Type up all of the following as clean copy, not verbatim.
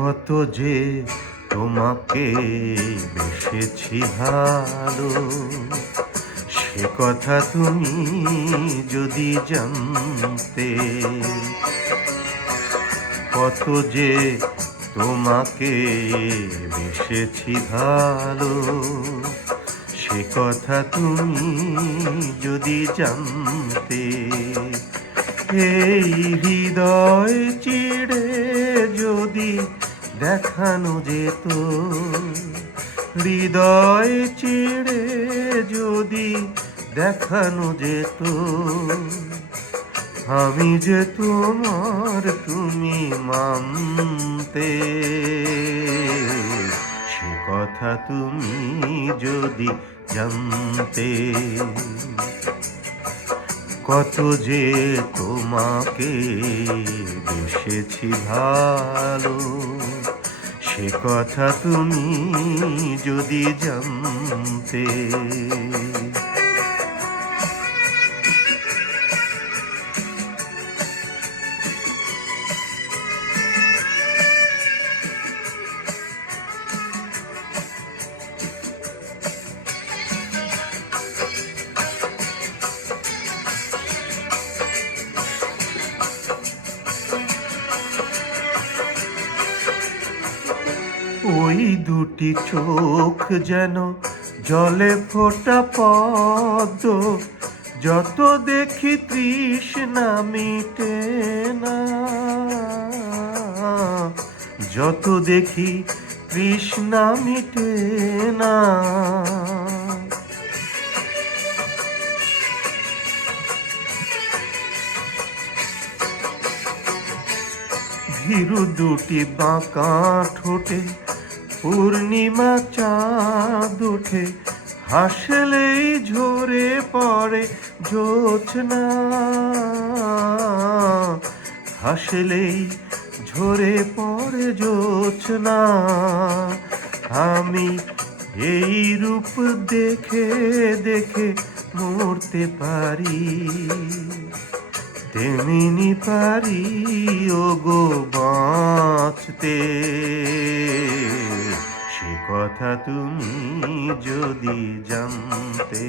কত যে তোমাকে বেসেছি ভালো, সে কথা তুমি যদি জানতে। কত যে তোমাকে বেসেছি ভালো, সে কথা তুমি যদি জানতে। এই হৃদয় চিড়ে যদি দেখানো যেত, হৃদয় চিড়ে যদি দেখানো যেত, আমি যে তোমার তুমি মানতে। সে কথা তুমি যদি জানতে। কত যে তোমাকে বেসেছি ভালো, সে কথা তুমি যদি জানতে। ওই দুটি চোখ যেন জলে ফোটা পদ্ম, যত দেখি তৃষ্ণা মিটে না, যত দেখি তৃষ্ণা মিটে না। ভীরু দুটি বাঁকা ঠোঁটে পূর্ণিমা চাঁদ ওঠে, হাসলেই ঝরে পড়ে জোছনা, হাসলেই ঝরে পড়ে জোছনা। আমি এই রূপ দেখে দেখে মরতে পারি, তেমনি পারি ওগো বাঁচতে। সে কথা তুমি যদি জানতে।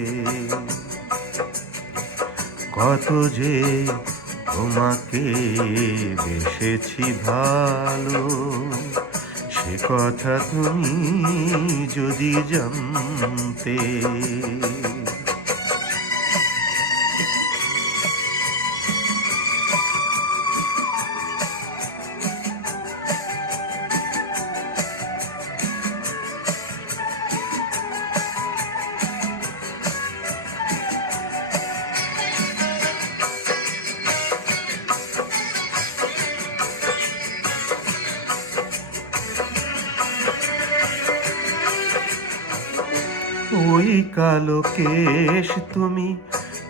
কত যে তোমাকে বেসেছি ভালো, সে কথা তুমি যদি জানতে। ওই কালো কেশ তুমি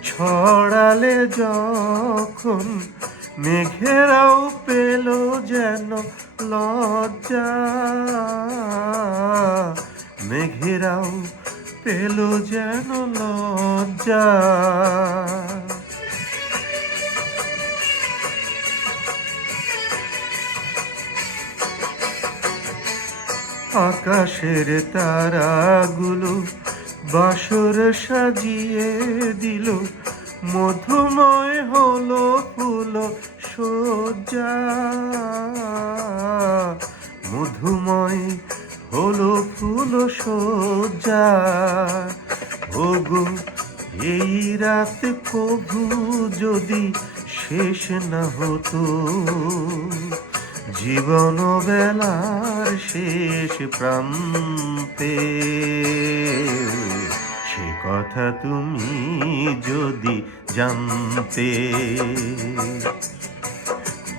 ছড়ালে যখন, মেঘেরাও পেল যেন লজ্জা, মেঘেরাও পেল যেন লজ্জা। আকাশের তারাগুলো বাসর সাজিয়ে দিল, মধুময় হলো ফুল সজ্জা, মধুময় হলো ফুল সজ্জা। ওগো এই রাত কভু যদি শেষ না হতো, জীবন বেলার শেষ প্রান্তে। সে কথা তুমি যদি জানতে।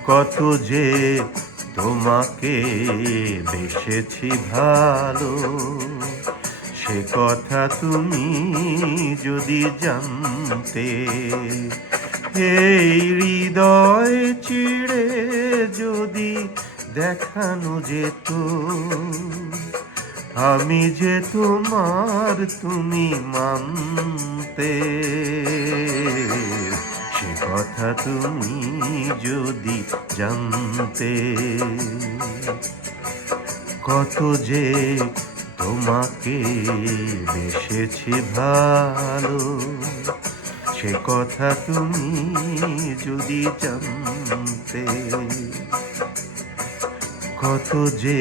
কত যে তোমাকে বেসেছি ভালো, সে কথা তুমি যদি জানতে। এই হৃদয় চিড়ে যদি দেখানো যেত, আমি যে তোমার তুমি মানতে। সে কথা তুমি যদি জানতে। কত যে তোমাকে বেসেছি ভালো, সে কথা তুমি যদি জানতে। কত যে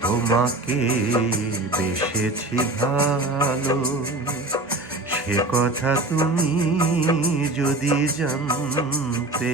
তোমাকে বেসেছি ভালো, সে কথা তুমি যদি জানতে।